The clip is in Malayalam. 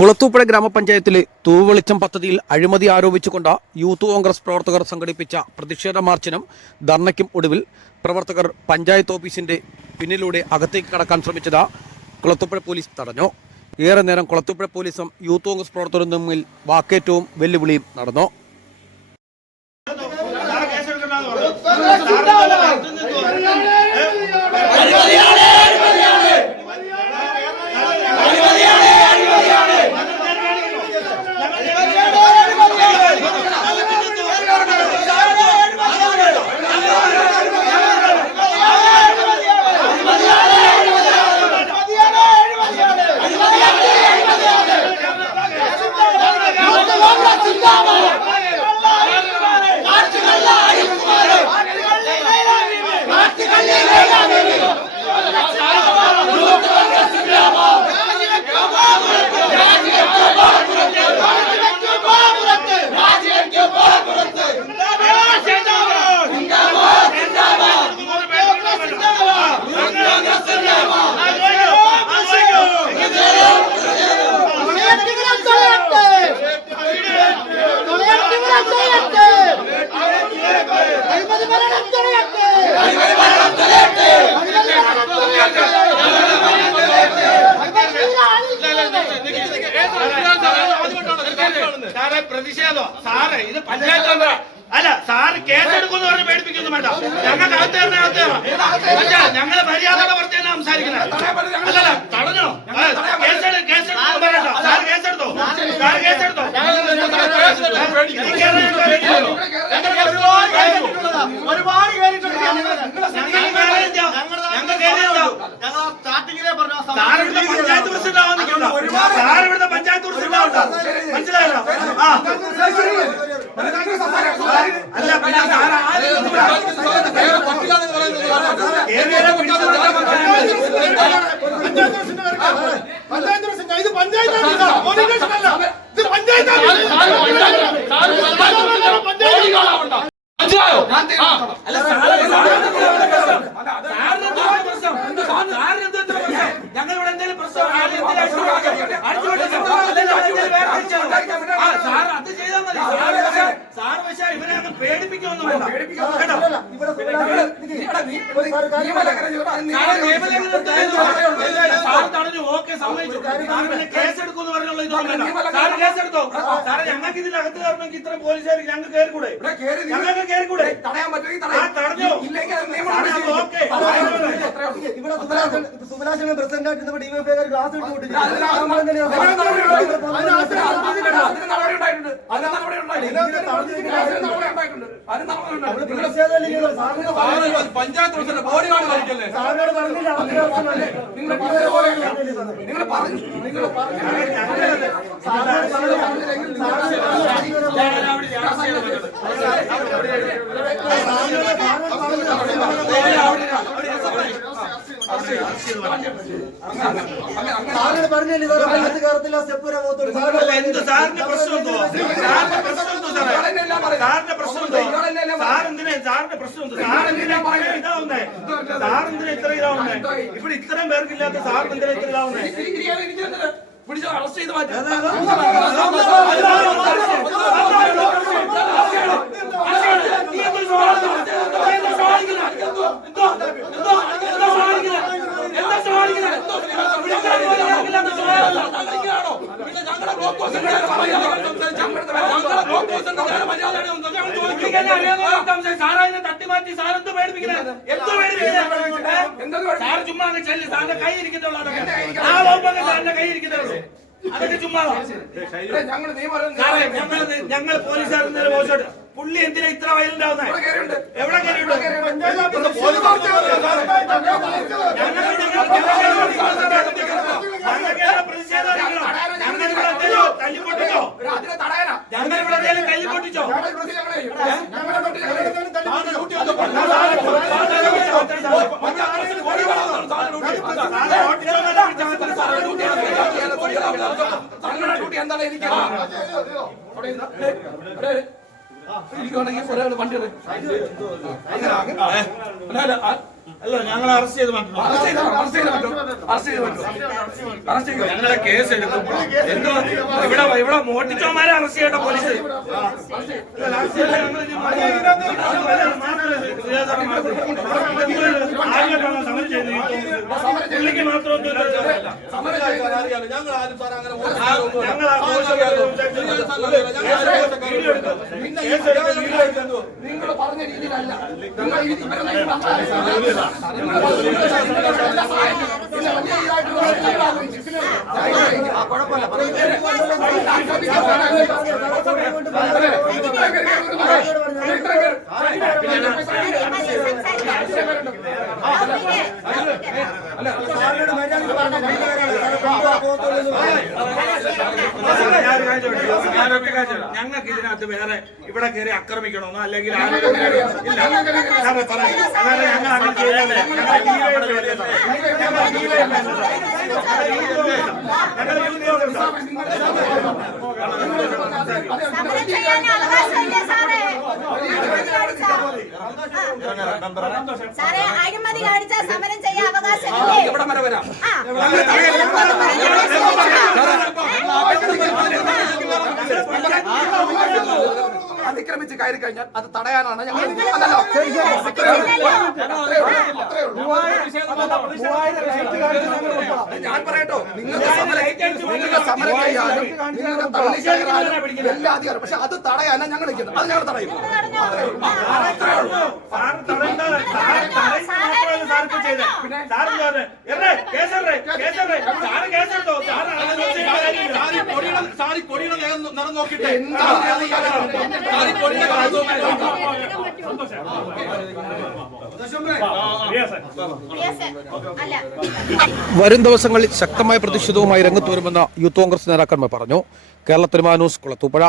കുളത്തൂപ്പുഴ ഗ്രാമപഞ്ചായത്തിലെ തൂവെളിച്ചം പദ്ധതിയിൽ അഴിമതി ആരോപിച്ചുകൊണ്ട് യൂത്ത് കോൺഗ്രസ് പ്രവർത്തകർ സംഘടിപ്പിച്ച പ്രതിഷേധ മാർച്ചിനും ധർണയ്ക്കും ഒടുവിൽ പ്രവർത്തകർ പഞ്ചായത്ത് ഓഫീസിന്റെ പിന്നിലൂടെ അകത്തേക്ക് കടക്കാൻ ശ്രമിച്ചത് കുളത്തൂപ്പുഴ പോലീസ് തടഞ്ഞു. ഏറെ നേരം കുളത്തൂപ്പുഴ പോലീസും യൂത്ത് കോൺഗ്രസ് പ്രവർത്തകരും തമ്മിൽ വാക്കേറ്റവും വെല്ലുവിളിയും നടന്നു. സാറേ ഇത് പഞ്ചായത്ത് അല്ല സാറ് കേസെടുക്കുമെന്ന് പറഞ്ഞ് പേടിപ്പിക്കുന്നു വേണ്ട ഞങ്ങൾക്ക് അകത്ത് തന്നെ അകത്ത് പക്ഷേ ഞങ്ങൾ മര്യാദയുടെ പുറത്ത് തന്നെ സംസാരിക്കുന്നത്. അല്ലല്ല തടഞ്ഞോ? പറയണ്ട കേസെടുത്തോ? കേസെടുത്തോ. ഒരുപാട് ഞങ്ങൾ സ്റ്റാർട്ടിങ്ങിലേ പറഞ്ഞു ഇവിടുത്തെ പഞ്ചായത്ത് പ്രസിഡന്റ് ആവാൻ നിൽക്കണ്ട. സാറ് ഇവിടുത്തെ പഞ്ചായത്ത് പ്രസിഡന്റ് ആവണ്ട മനസ്സിലായല്ലോ ആ അല്ല പിന്നെ സാറ് ആദ്യം ഒന്ന് കേറിയാലേ പിടിച്ചു നിർത്താൻ പഞ്ചായത്ത് പ്രസിഡന്റ് ഇത് പഞ്ചായത്ത് ഓഫീസാ. പോലീസ് സ്റ്റേഷനല്ല. ഇത് പഞ്ചായത്ത് ഓഫീസാ. പഞ്ചായത്ത് ഞങ്ങൾ ഇവിടെ എന്തെങ്കിലും പ്രശ്നം ആരും എന്തെങ്കിലും അടിച്ചു കൊടുക്കാം. അടിച്ചു കൊടുക്കാം. അല്ലെങ്കിൽ എന്തെങ്കിലും വേറെ അടിച്ചു കൊടുക്കാം. ആ, സാർ അത് ചെയ്താൽ മതി. സാർ പക്ഷേ അങ്ങ് പേടിപ്പിക്കൊന്നും വേണ്ട. സാർ തടഞ്ഞു. ഓക്കേ, സമ്മതിച്ചു. സാർ പിന്നെ കേസെടുക്കുമെന്ന് പറഞ്ഞുള്ള ഇതൊന്നും വേണ്ട. സാർ കേസെടുത്തോ? സാറേ, ഞങ്ങൾക്ക് ഇതിനകത്ത് കയറണമെങ്കിൽ ഇത്രയും പോലീസുകാർ ഞങ്ങൾക്ക് കയറിക്കൂടെ ഞങ്ങൾക്ക് കയറിക്കൂടെ തടയാൻ തടഞ്ഞു സാറേ, അത് ഓക്കേ. ഇവിടെ സുബലാശൻ പ്രസിഡന്റ് ആയിട്ട് ഇരുന്നപ്പോൾ ഡിവൈഎഫ്ഐക്കാർ പൊട്ടിച്ചു പഞ്ചായത്ത് പ്രസിഡന്റ് ബോഡി ഗാർഡ് കളിക്കല്ലേ സാറിനോട് പറഞ്ഞില്ല? നിങ്ങൾ പറഞ്ഞു സാറിനോട് പറഞ്ഞില്ല. ഇതൊരു അകത്ത് കയറത്തില്ല സ്റ്റെപ്പ് വരെ പോകത്തുള്ളൂ എന്ത് സാറിന്റെ പ്രശ്നം എന്തോ സാറിന്റെ പ്രശ്നം എന്തോ സാറേ സാറിന്റെ പ്രശ്നം എന്തോ സാറിന്റെ പ്രശ്നം എന്തോ ഇത്രയും ഇതാവുന്നേ സാർ എന്തിനാ ഇത്ര ഇതാവുന്നേ ഇവിടെ ഇത്രയും പേർക്കില്ലാത്ത സാറിന് എന്തിനാ ഇത്ര ഇതാവുന്നേ പിടിച്ചോ അറസ്റ്റ് ചെയ്ത് മാറ്റി സാറെന്ത് എന്തോ ചുമ്മാ ചെല്ല് സാറിന്റെ കൈ ഇരിക്കത്തുള്ളൂ അതൊക്കെ ആ വകുപ്പൊക്കെ സാറിന്റെ കൈ ഇരിക്കത്തുള്ളൂ അതൊക്കെ ചുമ്മാ ഞങ്ങൾ പോലീസുകാർ ഇന്നലെ പുള്ളി എന്തിനാ ഇത്ര വയലന്റ് എവിടെ കയറിയുണ്ട് തങ്ങളുടെ ഡ്യൂട്ടി എന്താണ് എനിക്ക് ഇരിക്കുവാണെങ്കിൽ ഒരാൾ വണ്ടി. അല്ല, ഞങ്ങൾ അറസ്റ്റ് ചെയ്ത് മാറ്റണം അറസ്റ്റ് ചെയ്ത് പറ്റും അറസ്റ്റ് ചെയ്ത് പറ്റും അറസ്റ്റ് ചെയ്ത് ഞങ്ങളെ കേസ് എടുക്കും എന്തോ ഇവിടെ ഇവിടെ മോട്ടിച്ചോമാരെ അറസ്റ്റ് ചെയ്യേണ്ട പോലീസ് അറസ്റ്റ് മാത്രം സമരം ചെയ്ത് ഞങ്ങൾ ആരും സാർ അങ്ങനെ നിങ്ങൾ പറഞ്ഞ രീതിയിലല്ല നിങ്ങൾ ഇവരെ നിങ്ങൾ അംഗീകരിക്കണം. നിങ്ങൾ പറഞ്ഞ എല്ലാ സഹായത്തിനും പിന്നെ വലിയ ഇതായിട്ടുള്ള നിങ്ങൾ ആഗ്രഹിച്ചു. ആ, കുഴപ്പമില്ല. ഞങ്ങൾക്ക് ഇതിനകത്ത് വേറെ ഇവിടെ കയറി ആക്രമിക്കണമെന്നോ അല്ലെങ്കിൽ ആരെങ്കിലും ഇല്ല സാറേ പറയാം അതാണ് ഞങ്ങൾ അങ്ങനെ അവകാശം സാറേ അഴിമതി കാണിച്ചാ? സമരം ചെയ്യാൻ അവകാശമില്ലേ എവിടെ വരെ വരാം ആ. ഞങ്ങളൊന്നും അതിക്രമിച്ച് കയറി കഴിഞ്ഞാൽ അത് തടയാനാണ് ഞങ്ങൾ ഞാൻ പറയട്ടോ. നിങ്ങൾക്ക് നിങ്ങൾക്ക് സമരം ചെയ്യാനും നിങ്ങൾക്ക് തള്ളി കയറാനും എല്ലാ അധികാരം പക്ഷെ അത് തടയാനാണ് ഞങ്ങൾ നിൽക്കുന്നത്. അത് ഞങ്ങൾ തടയും. അത്രേ ഉള്ളൂ. സാറ് നോക്കിട്ടെ വരും ദിവസങ്ങളിൽ ശക്തമായ പ്രതിഷേധവുമായി രംഗത്ത് വരുമെന്ന് യൂത്ത് കോൺഗ്രസ് നേതാക്കന്മാർ പറഞ്ഞു കേരള ന്യൂസ് കുളത്തൂപ്പുഴ